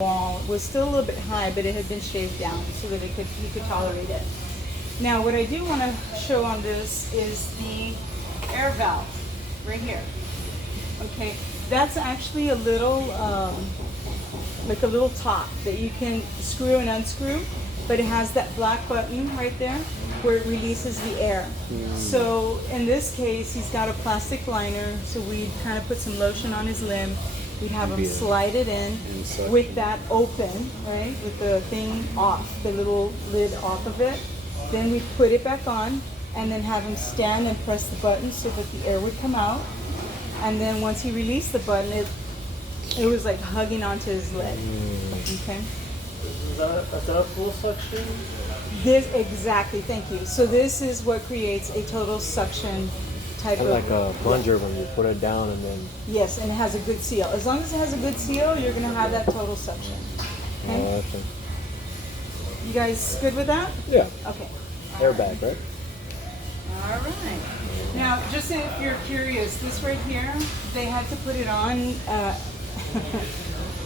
wall was still a little bit high, but it had been shaved down so that he could tolerate it. Now, what I do want to show on this is the air valve right here. Okay, that's actually a little, like a little top that you can screw and unscrew, but it has that black button right there where it releases the air. So in this case, he's got a plastic liner, so we kind of put some lotion on his limb. We'd have him slide it in with that open, right, with the thing off, the little lid off of it. Then we put it back on and then have him stand and press the button so that the air would come out. And then once he released the button, it was like hugging onto his leg. Okay. Is that a full suction? Exactly, thank you. So this is what creates a total suction type of... Like a plunger when you put it down and then... Yes, and it has a good seal. As long as it has a good seal, you're going to have that total suction. Okay? Okay. You guys good with that? Yeah. Okay. Airbag, right? All right. Now, just if you're curious, this right here, they had to put it on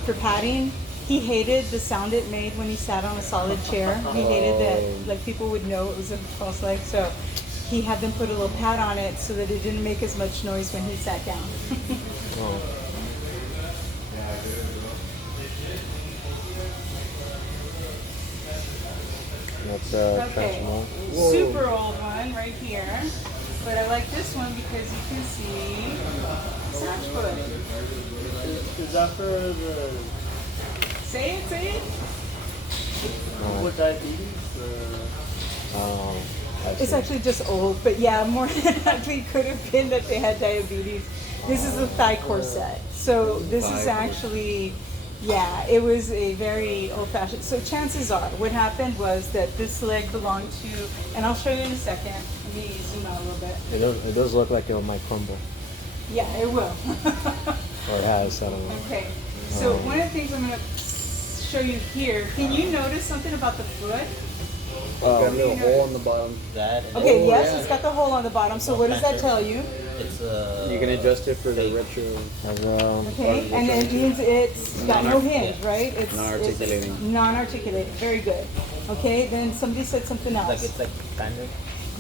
for padding. He hated the sound it made when he sat on a solid chair. He hated that, like, people would know it was a false leg. So he had them put a little pad on it so that it didn't make as much noise when he sat down. That's Okay, super old one right here. But I like this one because you can see Satch foot. Is that for the... Say it. With diabetes? It's actually just old, but yeah, more than likely could have been that they had diabetes. This is a thigh corset. So this is actually, yeah, it was a very old-fashioned. So chances are, what happened was that this leg belonged to, and I'll show you in a second. Let me zoom out a little bit. It does look like it might crumble. Yeah, it will. Or it has, I don't know. Okay, so one of the things I'm going to show you here, can you notice something about the foot? Got a little hole in the bottom. Okay, yes, it's got the hole on the bottom. So what does that tell you? It's you can adjust it for the retro. Okay, and it means it's got no hinge, right? It's non-articulating. It's non-articulating. Very good. Okay, then somebody said something else. It's like standard.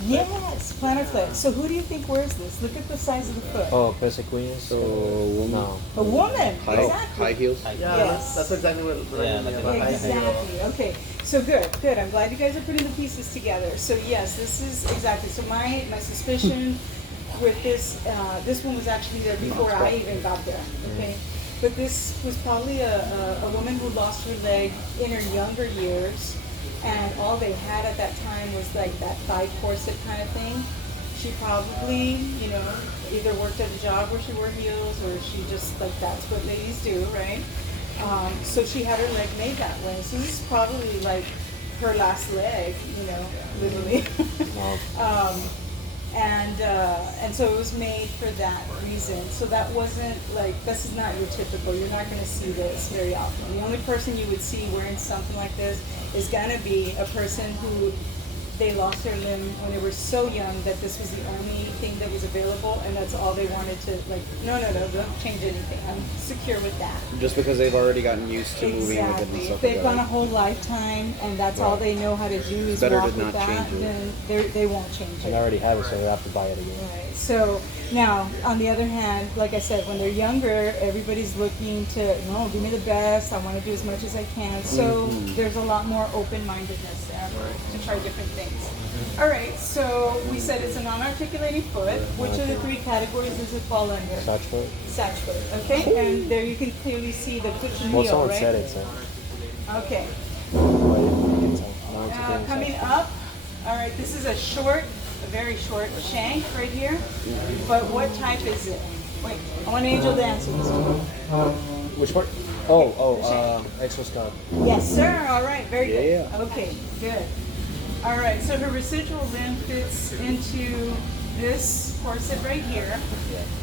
Yes, plantar flex. So who do you think wears this? Look at the size of the foot. Oh, Pesiqueens? So woman. No. A woman. Exactly. High heels. Yeah, Yes. that's exactly what I mean. Exactly. Okay. So good. I'm glad you guys are putting the pieces together. So yes, this is exactly. So my suspicion with this one was actually there before I even got there. Okay. But this was probably a woman who lost her leg in her younger years, and all they had at that time was like that thigh corset kind of thing. She probably, either worked at a job where she wore heels, or she just, like, that's what ladies do, right? So she had her leg made that way. So this is probably like her last leg, literally. And so it was made for that reason. So that wasn't like, this is not your typical, you're not gonna see this very often. The only person you would see wearing something like this is gonna be a person who they lost their limb when they were so young that this was the only thing that was available, and that's all they wanted to, like, no, don't change anything. I'm secure with that. Just because they've already gotten used to moving with it and Exactly. stuff If they've like gone a that. whole lifetime and that's all they know how to do is Better walk to with not that, change it. then they won't change They it. already have it, so they have to buy it again. Right. So now, on the other hand, like I said, when they're younger, everybody's looking to, no, give me the best. I want to do as much as I can. So there's a lot more open-mindedness there to try different things. All right. So we said it's a non-articulating foot. Which of the three categories does it fall under? Satch foot? Satch foot. Okay. And there you can clearly see the foot and Well, heel, someone right? said it, so. Okay. Wait, Coming up, all right, this is a very short shank right here. But what type is it? Wait, I want Angel to answer this one. Which part? Extra scalp. Yes, sir. All right, very good. Yeah. Okay, good. All right, so her residual limb fits into this corset right here.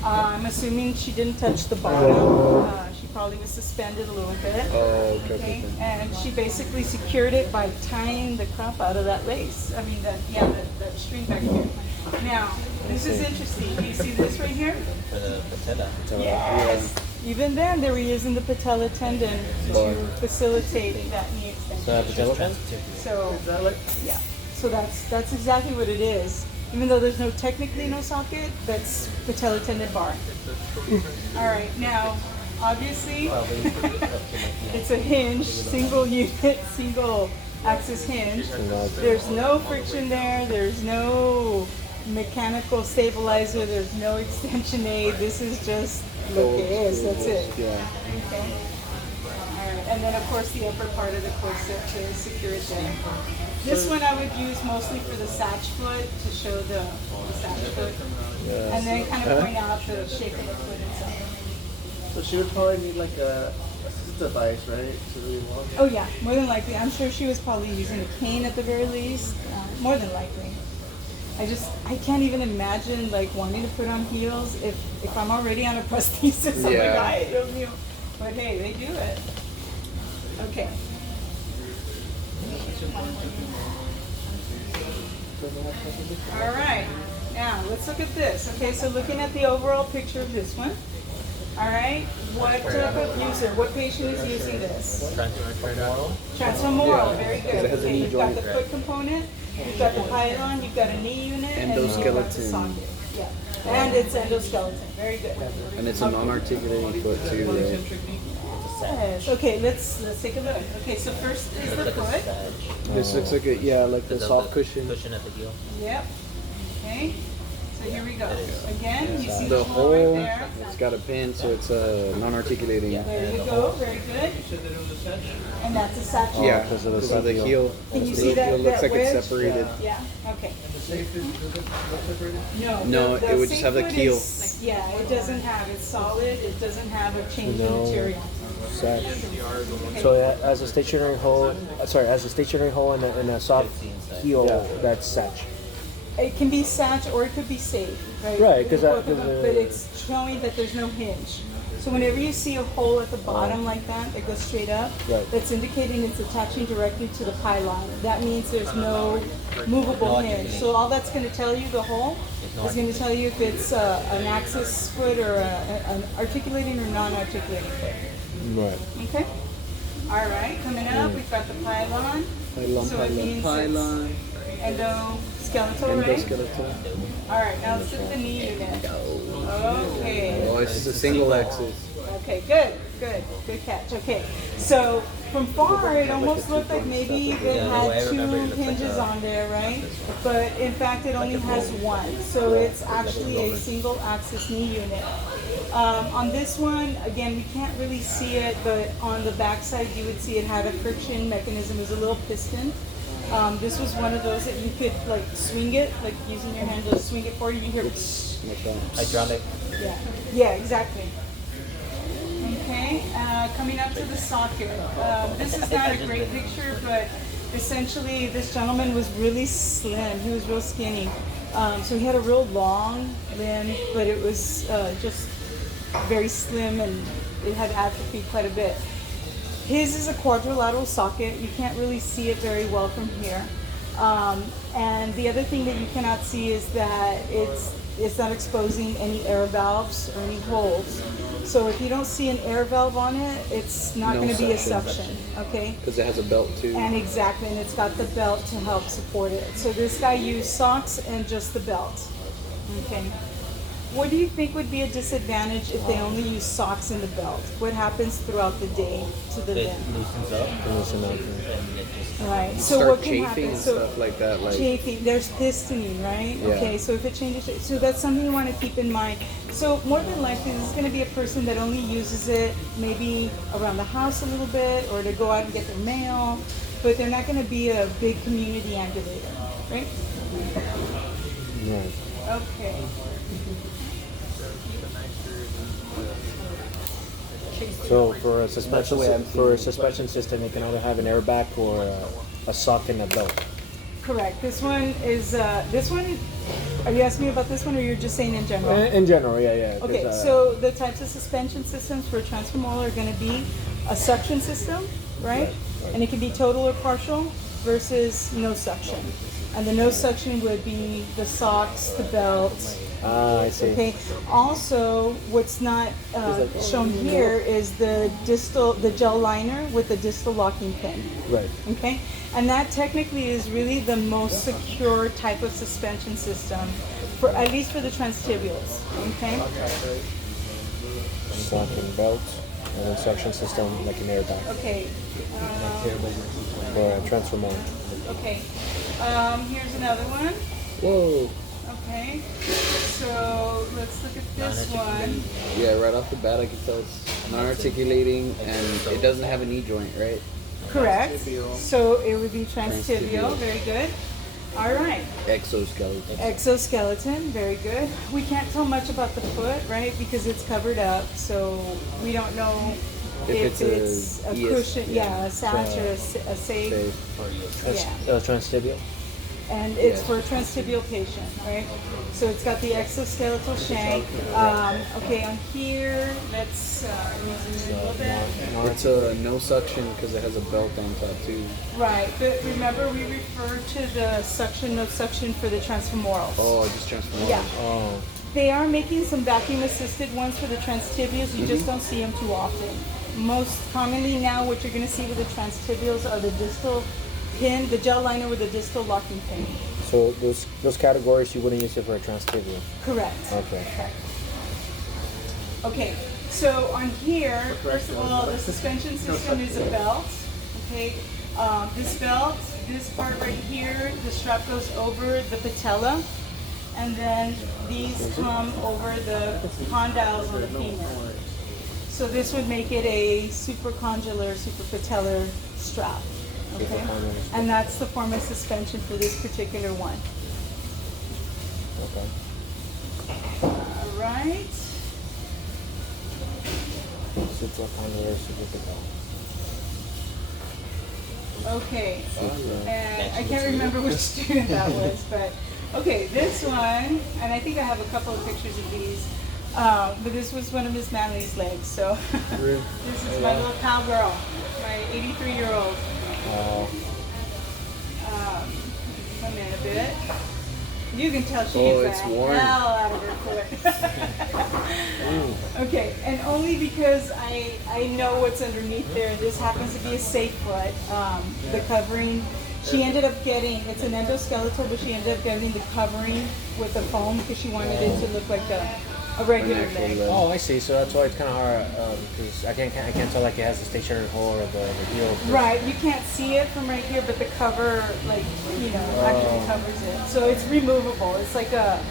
I'm assuming she didn't touch the bottom. She probably was suspended a little bit. Oh, okay. Okay, and she basically secured it by tying the crap out of that lace. I mean, that string back here. Now, this is interesting. Do you see this right here? For the patella. Yes. Even then, they were using the patella tendon to facilitate that knee extension. So that's patella tendon? So Is that like yeah, so that's exactly what it is. Even though there's technically no socket, that's patella tendon bar. All right, now obviously it's a hinge, single unit, single axis hinge. There's no friction there. There's no mechanical stabilizer. There's no extension aid. This is just lo que es. That's it. Yeah. Okay. All right, and then of course the upper part of the corset to secure it there. This one I would use mostly for the satch foot to show the satch foot, and then kind of point out the shape of the foot itself. so she would probably need like a assist device, right? To really walk. Oh yeah, more than likely. I'm sure she was probably using a cane at the very least. More than likely. I can't even imagine like wanting to put on heels if I'm already on a prosthesis. I'm Yeah. like, ay, Dios mío. But hey, they do it. Okay. All right. Now let's look at this. Okay, so looking at the overall picture of this one. All right. What type of user? What patient is using this? Transfemoral. Very good. it has a Okay, knee you've got joint. the foot component. You've got the pylon. You've got a knee unit. And you've got the Endoskeleton. socket. Yeah. And it's endoskeleton. Very good. And it's a non-articulating foot too, right? Yes. Okay, let's take a look. Okay, so first is the foot. This looks like like the soft cushion. Cushion at the heel. Yep. Okay. So here we go. Again, you see The the hole right hole, there. it's got a pin, so it's non-articulating. There you go. Very good. And that's a satchel. Yeah, because of the because of the heel. heel. Can you The see that? heel looks that like it's wedge? separated. Yeah. Okay. No. No, the it would just have the Safe keel. Foot is- yeah, it doesn't have. It's solid. It doesn't have a change in No. material. Satch. So as a stationary hole, as a stationary hole in a soft heel, that's satch. It can be satch or it could be safe, right? Right, 'cause that- but it's showing that there's no hinge. So whenever you see a hole at the bottom like that goes straight up, Right. that's indicating it's attaching directly to the pylon. That means there's no movable hinge. So all that's going to tell you, the hole, is going to tell you if it's an axis foot or an articulating or non-articulating foot. Right. Okay? All right, coming up, we've got the pylon. So it means Pylon, endoskeletal, right? endoskeletal. All right, now let's look at the knee unit. Okay. Oh, it's just a single axis. Okay, good catch. Okay, so from far it almost looked like maybe they had two hinges on there, right? But in fact it only has one, so it's actually a single axis knee unit. On this one, again, we can't really see it, but on the back side you would see it had a friction mechanism. There's a little piston. This was one of those that you could like swing it, like using your hand to swing it forward. You hear, Like that. Hydraulic. yeah, exactly. Okay, coming up to the socket. This is not a great picture, but essentially this gentleman was really slim. He was real skinny. So he had a real long limb, but it was just very slim and it had atrophied quite a bit. His is a quadrilateral socket. You can't really see it very well from here. And the other thing that you cannot see is that it's not exposing any air valves or any holes. So if you don't see an air valve on it, it's not No going to be a suction. suction, okay? Because it has a belt too. And exactly, and it's got the belt to help support it. So this guy used socks and just the belt, okay? What do you think would be a disadvantage if they only use socks and the belt? What happens throughout the day to the It limb? loosens up Loosen up. and it just Right. So Start what can chafing happen? and So stuff like that. Like chafing. There's pistoning, right? Yeah. Okay. So if it changes, so that's something you want to keep in mind. So more than likely, this is going to be a person that only uses it maybe around the house a little bit, or to go out and get their mail, but they're not going to be a big community ambulator, right? Right. Okay. So for a suspension system, you can either have an airbag or a sock and a belt. Correct. This one is this one. Are you asking me about this one, or you're just saying in general? In general, yeah. 'cause, Okay, so the types of suspension systems for transfemoral are going to be a suction system, right? And it can be total or partial versus no suction. And the no suction would be the socks, the belt, Ah, I see. Okay. Also, what's not shown here is the gel liner with the distal locking pin. Right. Okay, and that technically is really the most secure type of suspension system, for at least for the transtibials. Okay. Locking belt and then suction system like an airbag Okay. or a transfer mode. Okay. Here's another one. Whoa. Okay. So let's look at this one. Yeah, right off the bat, I can tell it's non-articulating and it doesn't have a knee joint, right? Correct. So it would be transtibial. Very good. All right. Exoskeleton. Exoskeleton, very good. We can't tell much about the foot, right? Because it's covered up, so we don't know if it's a cushion, a sash or a safe. Yeah. Transtibial. And it's for a transtibial patient, right? So it's got the exoskeletal shank. Okay, on here, let's zoom in a little bit. It's a no suction because it has a belt on top too. Right, but remember we referred to the suction, no suction for the transfemorals. Oh, just transform. Yeah. Oh. They are making some vacuum assisted ones for the transtibials. You just don't see them too often. Most commonly now, what you're going to see with the transtibials are the distal pin, the gel liner with the distal locking pin. So those categories you wouldn't use it for a transtibial. Correct. Okay. Correct. Okay, so on here, first of all, the suspension system is a belt. Okay, this belt, this part right here, the strap goes over the patella, and then these come over the condyles on the femur. So this would make it a supracondylar, suprapatellar strap. Okay, and that's the form of suspension for this particular one. Okay. All right. Supracondylar, suprapatellar. Okay, and I can't remember which student that was, but okay, this one, and I think I have a couple of pictures of these, but this was one of Miss Manley's legs, so this is my little cowgirl, my 83-year-old. Come in a bit. You can tell she is it's the worn. hell out of her foot. Okay, and only because I know what's underneath there. This happens to be a safe foot. The covering, she ended up getting, it's an endoskeletal, but she ended up getting the covering with the foam because she wanted it to look like a regular leg. Oh, I see. So that's why it's kind of hard because I can't tell like it has a stationary hole or the heel. Right, you can't see it from right here, but the cover, like, actually covers it. So it's removable. It's like a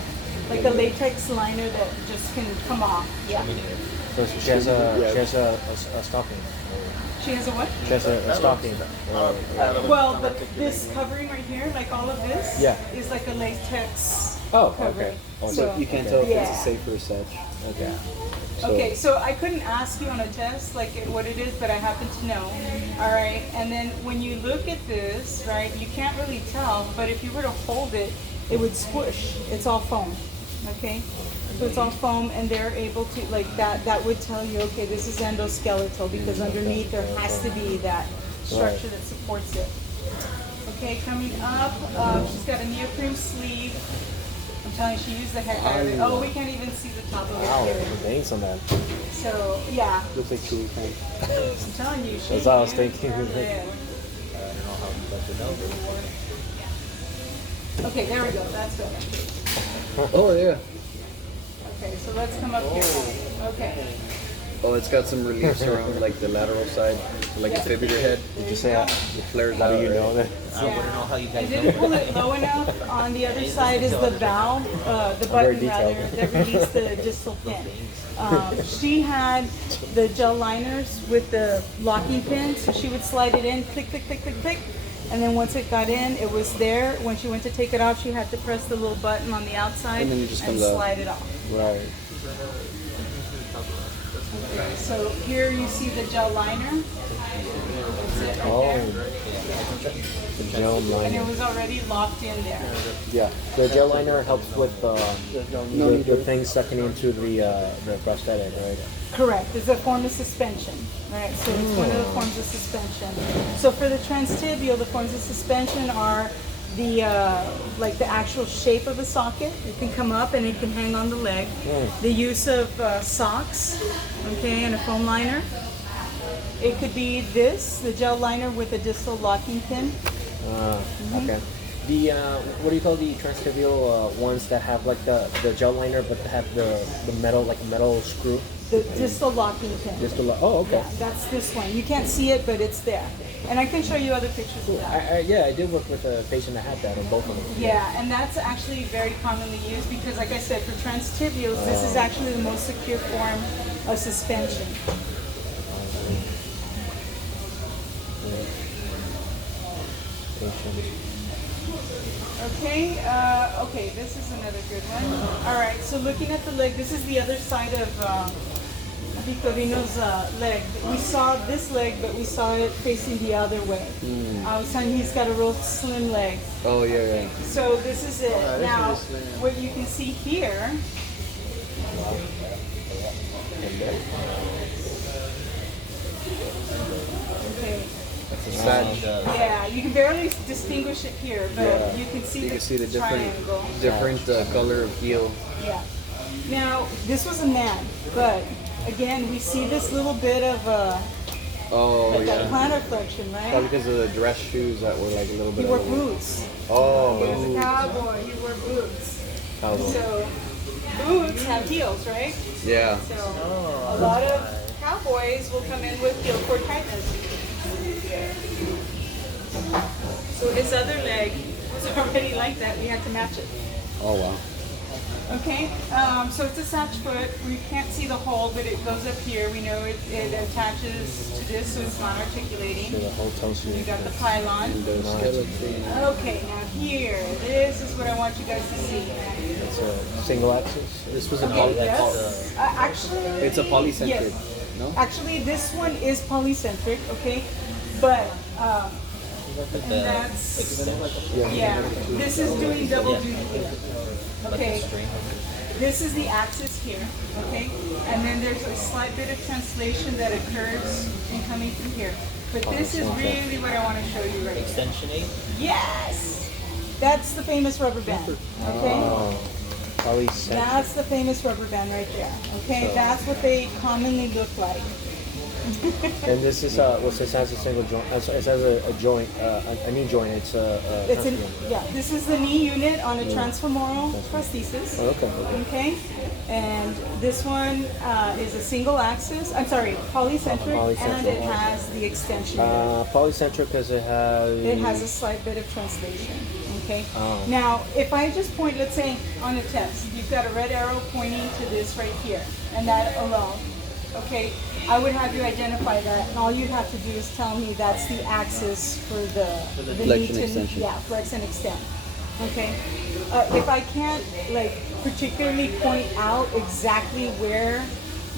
latex liner that just can come off. Yeah. So she has a stocking. She has a what? She has a stocking. Well, this covering right here, like all of this, Yeah. is like a latex Oh, covering. okay. Oh, So You can't tell if it's Yeah. a safer such. Okay. Okay, so I couldn't ask you on a test like what it is, but I happen to know. All right, and then when you look at this, right, you can't really tell, but if you were to hold it, it would squish. It's all foam. Okay, so it's all foam, and they're able to like that. That would tell you, okay, this is endoskeletal because underneath there has to be that structure that supports it. Okay, coming up, she's got a neoprene sleeve. I'm telling you, she used the heck out of it. Oh, we can't even see the top of it Wow, here. the veins on that. So, yeah, Looks like chili fan. I'm telling you, she That's what I was used thinking. her leg. Okay, there we go. That's better. Oh yeah. Okay, so let's come up here. Okay. Oh, it's got some reliefs around like the lateral side, like the fibula head. Did you say that? It flares How out. do you know right? that? Yeah. I didn't pull it low enough. On the other side is the valve, the button rather, that released the distal pin. She had the gel liners with the locking pin, so she would slide it in, click, click, click, click, click. And then once it got in, it was there. When she went to take it off, she had to press the little button on the outside And then it just comes out. slide it off. Right. Okay, so here you see the gel liner. That's it right Oh, there. the gel And it liner. was already locked in there. Yeah, the gel liner helps with the thing sucking into the prosthetic, right? Correct. It's a form of suspension, right? So it's one of the forms of suspension. So for the transtibial, the forms of suspension are the like the actual shape of the socket. It can come up and it can hang on the leg. The use of socks, okay, and a foam liner. It could be this, the gel liner with a distal locking pin. Okay. The what do you call the transtibial ones that have like the gel liner but have the metal, like metal screw? The distal locking pin. Oh, okay. Yeah, that's this one. You can't see it, but it's there. And I can show you other pictures of that. I did work with a patient that had that on both of them. Yeah, and that's actually very commonly used because, like I said, for transtibials, this is actually the most secure form of suspension. Okay, okay, this is another good one. All right, so looking at the leg, this is the other side of Victorino's leg. We saw this leg, but we saw it facing the other way. I was telling you he's got a real slim leg. Oh yeah, yeah. So this is it. this Now, is slim. what you can see here. Okay. That's a sag. Yeah, you can barely distinguish it here, but you can see You the can see the triangle. different color of heel. Yeah. Now, this was a man, but again, we see this little bit of Oh that yeah. plantar flexion, Probably right? because of the dress shoes that were like a little He bit. wore out of the way. boots. Oh, He was a boots. cowboy. He wore boots. Cowboy. So, boots have heels, right? Yeah. So, a lot of cowboys will come in with heel cord tightness. So his other leg was already like that. We had to match it. Oh wow. Okay, so it's a satch foot. We can't see the hole, but it goes up here. We know it attaches to this, so it's not articulating. The whole toe You got the pylon. The skeleton. Okay, now here, this is what I want you guys to see. It's a single axis. This was a Okay, poly. yes. Actually, It's a polycentric. yes. No. Actually, this one is polycentric, okay? But, and that's, yeah, this is doing double duty here. Okay, this is the axis here, okay? And then there's a slight bit of translation that occurs in coming through here. But this is really what I want to show you right here. Extensionate. Yes! That's the famous rubber band, okay? Polycentric. That's the famous rubber band right there, okay? That's what they commonly look like. And this is what's this has a single joint. It has a joint, a knee joint. It's It's an, transfer. yeah, this is the knee unit on a transfemoral prosthesis. Oh, okay. Okay, and this one is a single axis. I'm sorry, polycentric, and it has the extension. Polycentric because it has A slight bit of translation. Okay. Oh. Now, if I just point, let's say on a test, you've got a red arrow pointing to this right here, and that alone. Okay, I would have you identify that, and all you have to do is tell me that's the axis for the Flexion knee to- extension. Yeah, flex and extend. Okay. If I can't like particularly point out exactly where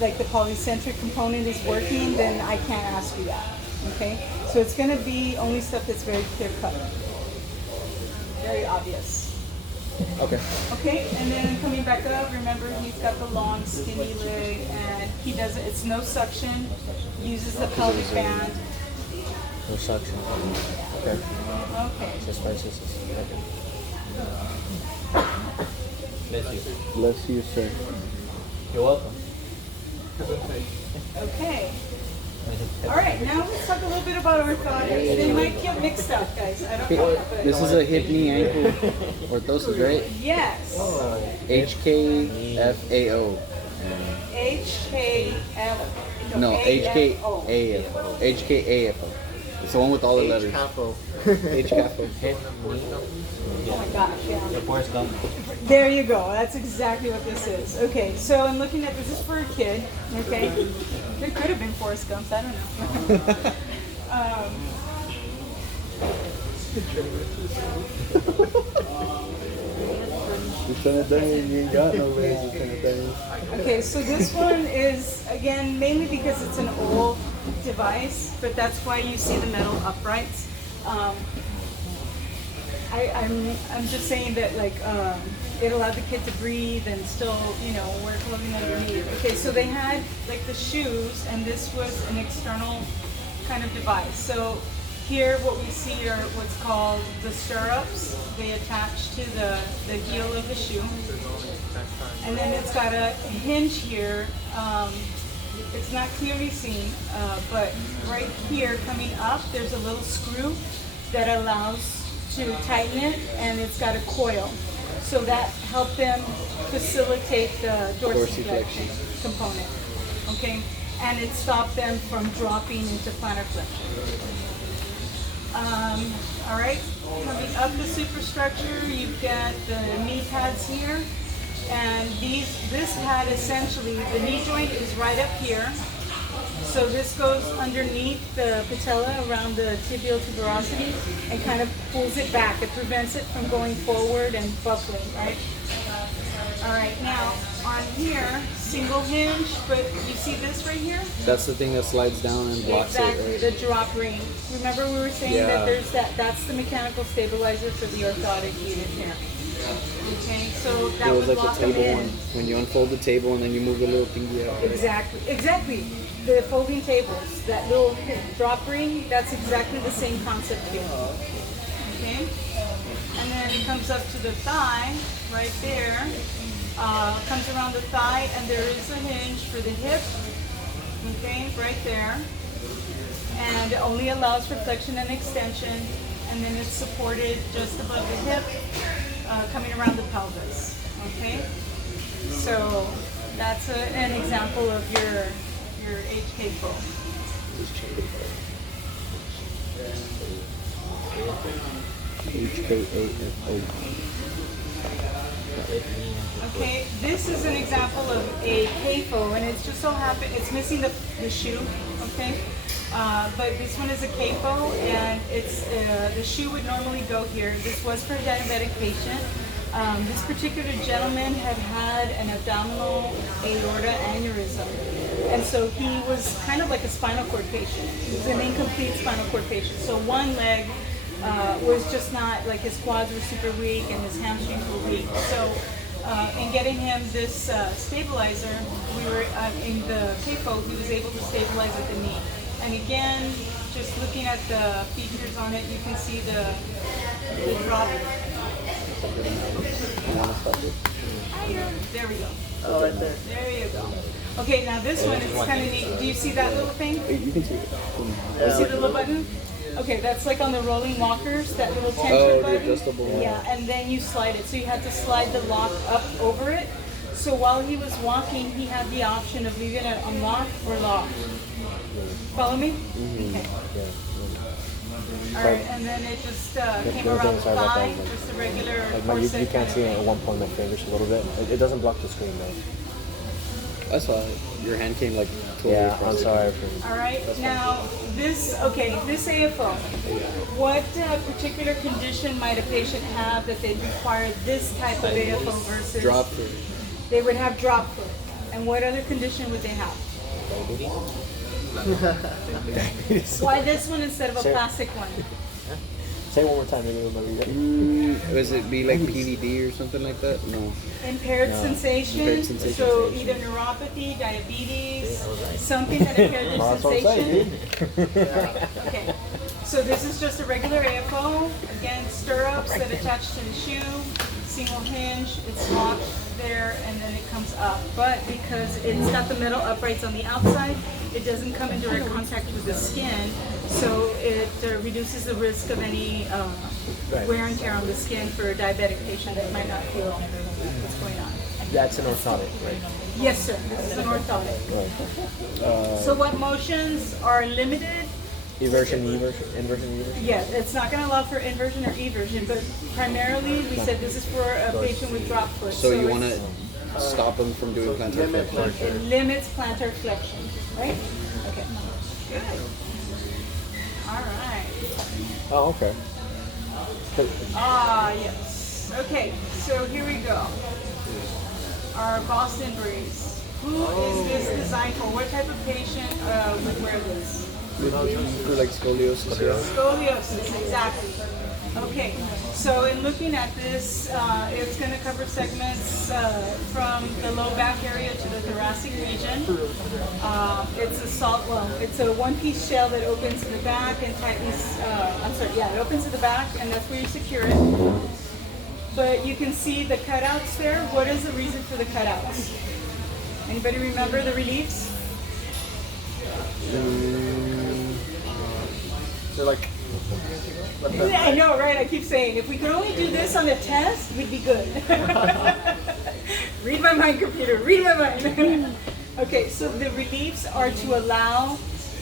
like the polycentric component is working, then I can't ask you that. Okay. So it's going to be only stuff that's very clear cut, very obvious. okay. Okay, and then coming back up, remember he's got the long skinny leg and he does it, it's no suction, uses the pelvic band. No suction. Okay. Okay, Just versus. Okay. Bless you. Bless you, sir. You're welcome. okay. All right, now let's talk a little bit about orthotics. They might get mixed up, guys, I don't know. But This is a hip, knee, ankle orthosis, right? yes, HKFAO. HKF. No, AFO. HKAFO. HKAFO. It's the one with all the letters. Capo. HKAFO. Oh my gosh, yeah. The Forrest Gump. There you go. That's exactly what this is. Okay, so I'm looking at this is for a kid. Okay, it could have been Forrest Gump. I don't know. You're trying to dang, you ain't got no legs, you're trying to dang. Okay, so this one is again mainly because it's an old device, but that's why you see the metal uprights. I'm just saying that like it allowed the kid to breathe and still wear clothing underneath. Okay, so they had like the shoes, and this was an external kind of device. So Here, what we see are what's called the stirrups. They attach to the heel of the shoe. And then it's got a hinge here. It's not clearly seen, but right here coming up, there's a little screw that allows to tighten it, and it's got a coil. So that helped them facilitate the dorsiflexion component. Okay, and it stopped them from dropping into plantar flexion. All right, coming up the superstructure, you've got the knee pads here, and this pad essentially, the knee joint is right up here. So this goes underneath the patella around the tibial tuberosity and kind of pulls it back. It prevents it from going forward and buckling, right? All right, now on here, single hinge, but you see this right here? That's the thing that slides down and blocks Exactly, it, right? the drop ring. Remember we were saying that there's that's the mechanical stabilizer for the orthotic unit here. Okay, so that It was would like lock the them table in. one. When you unfold the table and then you move the little thingy out. Right? Exactly. The folding tables, that little drop ring, that's exactly the same concept here. Okay, and then it comes up to the thigh, right there. Comes around the thigh, and there is a hinge for the hip. Okay, right there, and it only allows for flexion and extension, and then it's supported just above the hip, coming around the pelvis. Okay, so that's an example of your HK fold. Okay, this is an example of a CAFO, and it's just so happened it's missing the shoe. Okay, but this one is a CAFO, and it's the shoe would normally go here. This was for a diabetic patient. This particular gentleman had an abdominal aorta aneurysm, and so he was kind of like a spinal cord patient. He was an incomplete spinal cord patient. So one leg was just not, like his quads were super weak and his hamstrings were weak. So in getting him this stabilizer, we were in the CAFO, he was able to stabilize at the knee. And again, just looking at the features on it, you can see the drop. There we go. Oh, right there. There you go. Okay, now this one is kind of neat. Do you see that little thing? You can see it. You see the little button? Okay, that's like on the rolling walkers, that little tension Oh, button. the adjustable one. Yeah, and then you slide it. So you had to slide the lock up over it. So while he was walking, he had the option of leaving it unlocked or locked. Follow me? Okay. All right, and then it just came around the thigh, just a regular corset. You can't see it at one point, my fingers a little bit. It doesn't block the screen though. That's why your hand came like totally Yeah, across I'm it. sorry. All right, now this AFO, what particular condition might a patient have that they require this type of AFO versus? Drop it. They would have drop foot. And what other condition would they have? Why this one instead of a Sure. plastic one? Say it one more time, maybe we'll remember that. Was it be like PVD or something like that? No. Impaired sensation, Impaired sensation. so either neuropathy, diabetes, something that impaired their That's what I'm saying, sensation. dude. Okay, so this is just a regular AFO. Again, stirrups that attach to the shoe, single hinge, it's locked there, and then it comes up. But because it's got the metal uprights on the outside, it doesn't come in direct contact with the skin, so it reduces the risk of any wear and tear on the skin for a diabetic patient that might not feel what's going on. That's an orthotic, right? Yes, sir. This is an orthotic. So what motions are limited? Eversion, inversion, eversion. Yeah, it's not going to allow for inversion or eversion, but primarily we said this is for a patient with drop foot. So you want it's- to stop them from doing plantar flexion. It limits plantar flexion, right? Okay. Good. All right. Oh, okay. Ah, yes. Okay, so here we go. Our Boston brace. Who is this designed for? What type of patient would wear this? For like scoliosis, yeah. Scoliosis, exactly. Okay, so in looking at this, it's going to cover segments from the low back area to the thoracic region. It's a one-piece shell that opens in the back and tightens sorry, yeah, it opens at the back, and that's where you secure it. But you can see the cutouts there. What is the reason for the cutouts? Anybody remember the reliefs? So like, Yeah, I know, right? I keep saying, if we could only do this on a test, we'd be good. Read my mind, computer, read my mind. Okay, so the reliefs are to allow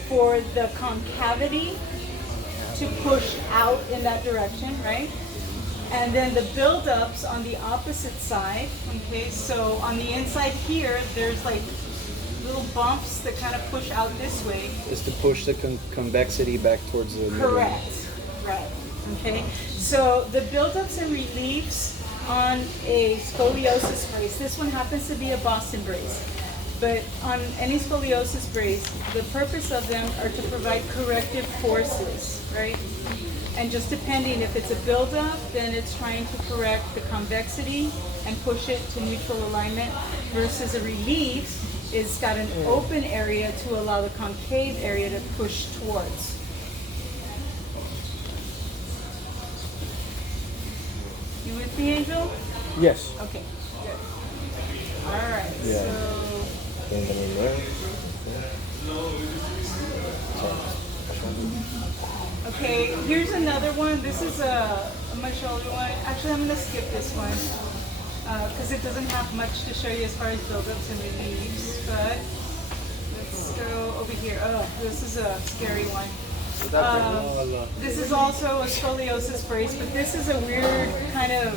for the concavity to push out in that direction, right? And then the buildups on the opposite side, okay, so on the inside here, there's like little bumps that kind of push out this way. Is to push the convexity back towards the middle. Correct, right, okay. So the buildups and reliefs on a scoliosis brace, this one happens to be a Boston brace, but on any scoliosis brace, the purpose of them are to provide corrective forces, right? And just depending if it's a buildup, then it's trying to correct the convexity and push it to neutral alignment, versus a relief is got an open area to allow the concave area to push towards. You with me, Angel? Yes. Okay, good. All right, Yeah. so Bring them in there. okay, here's another one. This is a much older one. Actually, I'm going to skip this one because it doesn't have much to show you as far as buildups and reliefs. But let's go over here. Oh, this is a scary one. This is also a scoliosis brace, but this is a weird kind of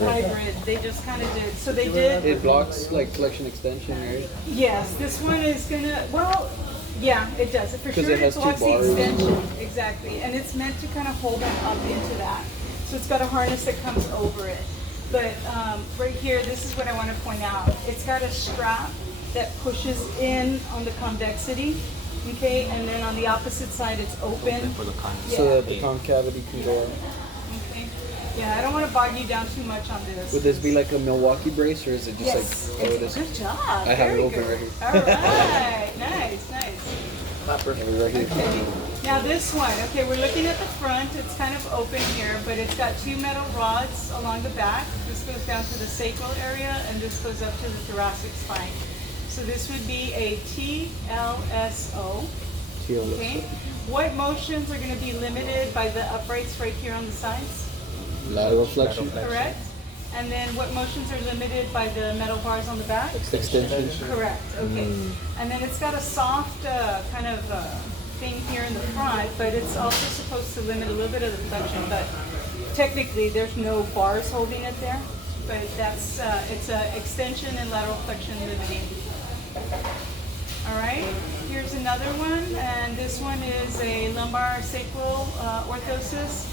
hybrid. They just kind of did. So they did. It blocks like flexion extension, right? Yes, this one is gonna, well, yeah, it does. For 'Cause sure it has it two blocks the bars. extension, exactly. And it's meant to kind of hold them up into that. So it's got a harness that comes over it. But right here, this is what I want to point out. It's got a strap that pushes in on the convexity, okay? And then on the opposite side, it's open. For the Yeah. So that the concavity can go out. Okay. Yeah, I don't want to bog you down too much on this. Would this be like a Milwaukee brace, or is it just Yes, like, oh, it it's, is? good job. I have it Very open good. right here. All right, nice, nice. clapper. Right here. Okay. Now this one, okay, we're looking at the front. It's kind of open here, but it's got two metal rods along the back. This goes down to the sacral area, and this goes up to the thoracic spine. So this would be a TLSO. Okay. What motions are going to be limited by the uprights right here on the sides? Lateral flexion. Correct. And then what motions are limited by the metal bars on the back? Extension. Correct. Okay. And then it's got a soft kind of thing here in the front, but it's also supposed to limit a little bit of the flexion. But technically, there's no bars holding it there. But that's it's a extension and lateral flexion limiting. All right. Here's another one, and this one is a lumbar sacral orthosis.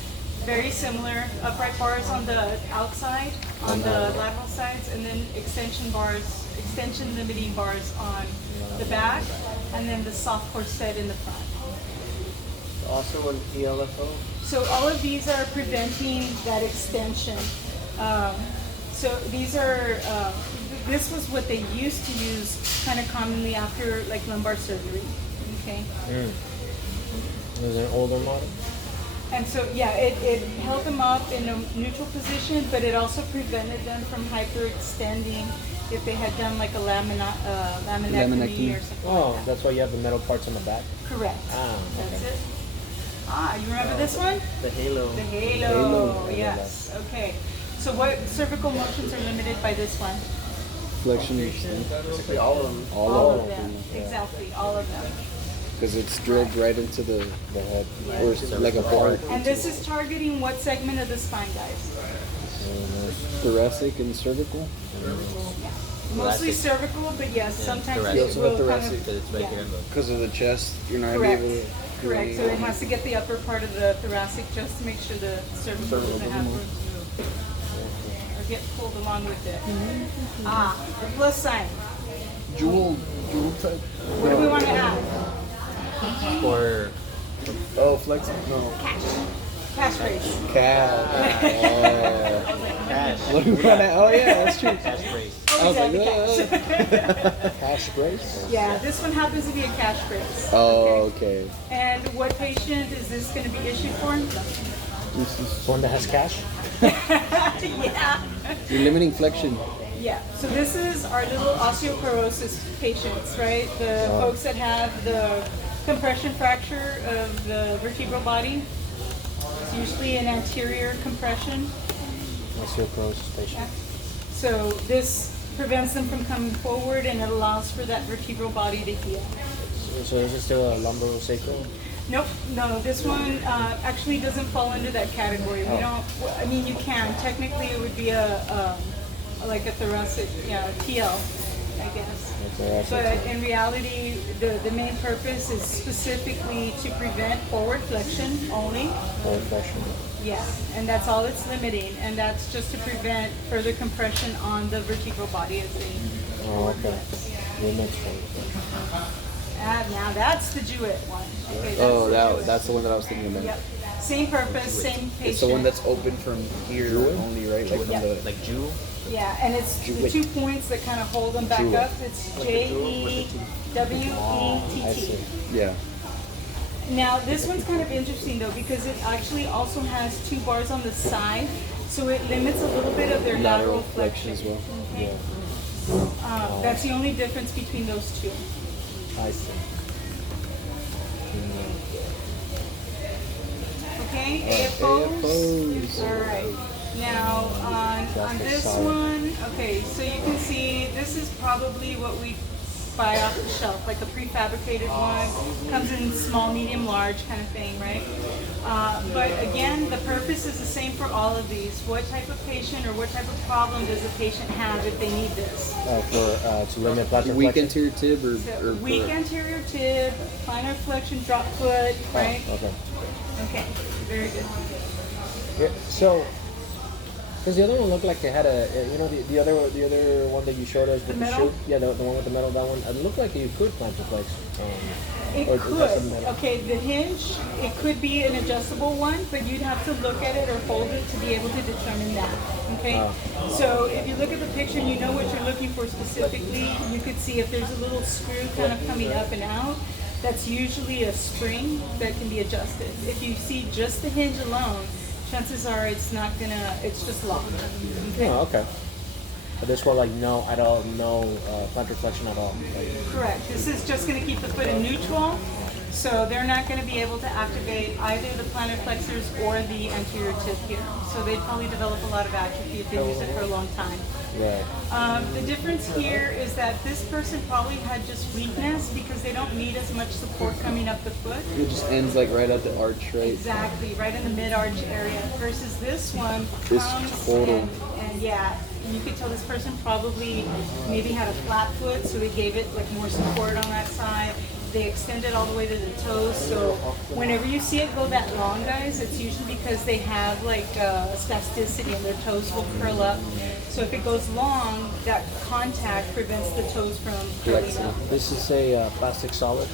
Very similar, upright bars on the outside, on the lateral sides, and then extension bars, extension limiting bars on the back, and then the soft corset in the front. Also an ELFO. So all of these are preventing that extension. So these are, this was what they used to use kind of commonly after like lumbar surgery, okay? There's an older model. And so, yeah, it held them up in a neutral position, but it also prevented them from hyperextending if they had done like a laminectomy Laminectomy. or something Oh, like that. that's why you have the metal parts on the back. Correct. Ah, That's okay. it. Ah, you remember this one? The halo. The halo. Yes. Okay. So what cervical motions are limited by this one? Flexion extension. Basically all of them. All of of them. them. Exactly, all of them. Because it's drilled right into the head. Or it's like a bar. And this is targeting what segment of the spine, guys? Thoracic and cervical. Yeah. Mostly Thoracic. cervical, but yes, sometimes thoracic. it Also will the kind thoracic, of, Because it's right here in the. Because of the chest, you're not Correct. able to. Correct, so it has to get the upper part of the thoracic just to make sure the cervical doesn't have room to move or get pulled along with it. Ah, the plus sign. Jewel type. What do we want to add? For Oh, flex. No. Cash race. Cat. Cash. What do we run at? Oh yeah, that's true. Cash brace. I was like, Cash brace? Yeah, this one happens to be a cash brace. oh, okay. And what patient is this going to be issued for? One that has cash? Yeah. You're limiting flexion. Yeah, so this is our little osteoporosis patients, right? The folks that have the compression fracture of the vertebral body. It's usually an anterior compression. Osteoporosis patient. So this prevents them from coming forward and it allows for that vertebral body to heal. So is it still a lumbosacral? Nope, no, this one actually doesn't fall into that category. We don't, I mean, you can. Technically, it would be like a thoracic, TL, I guess. But in reality, the main purpose is specifically to prevent forward flexion only. Forward flexion. Yeah, and that's all it's limiting, and that's just to prevent further compression on the vertebral body as they Oh, okay. Limits forward flexion. now that's the Jewett one. Okay, that's Oh, the Jewett. that's the one that I was thinking about. Yep. Same purpose, same patient. It's the one that's open from here only, right? Like from Yeah. the Like Jew. Yeah, and it's the Jewett. 2 points that kind of hold them back up. It's JEWETT. I see. yeah. Now this one's kind of interesting though because it actually also has 2 bars on the side, so it limits a little bit of their lateral flexion as well. Okay. That's the only difference between those two. I see. Okay, AFOs. All right. Now on this one, okay, so you can see this is probably what we buy off the shelf, like a prefabricated one. Comes in small, medium, large kind of thing, right? But again, the purpose is the same for all of these. What type of patient or what type of problem does the patient have if they need this? To limit plantar Weak flexion? anterior tib or So weak anterior tib, plantar flexion, drop foot, right? Oh, okay. Okay, very good. Yeah, so, because the other one looked like it had the other one that you showed us with The the metal? shoe. Yeah, the one with the metal, that one. It looked like you could plantar flex. It Or is that some could. metal? Okay, the hinge, it could be an adjustable one, but you'd have to look at it or hold it to be able to determine that. Okay? So if you look at the picture and you know what you're looking for specifically, you could see if there's a little screw kind of coming up and out. That's usually a spring that can be adjusted. If you see just the hinge alone, chances are it's just locked. Okay? Oh, okay. But this one, like, no plantar flexion at all. Like, Correct. This is just going to keep the foot in neutral, so they're not going to be able to activate either the plantar flexors or the anterior tib here. So they'd probably develop a lot of atrophy if they use it for a long time. right. The difference here is that this person probably had just weakness because they don't need as much support coming up the foot. it just ends like right at the arch, right? Exactly, right in the mid-arch area. Versus this one This comes total. and yeah, you could tell this person probably maybe had a flat foot, so they gave it like more support on that side. They extend it all the way to the toes, so whenever you see it go that long, guys, it's usually because they have like spasticity and their toes will curl up. So if it goes long, that contact prevents the toes from curling up. This is a plastic solid.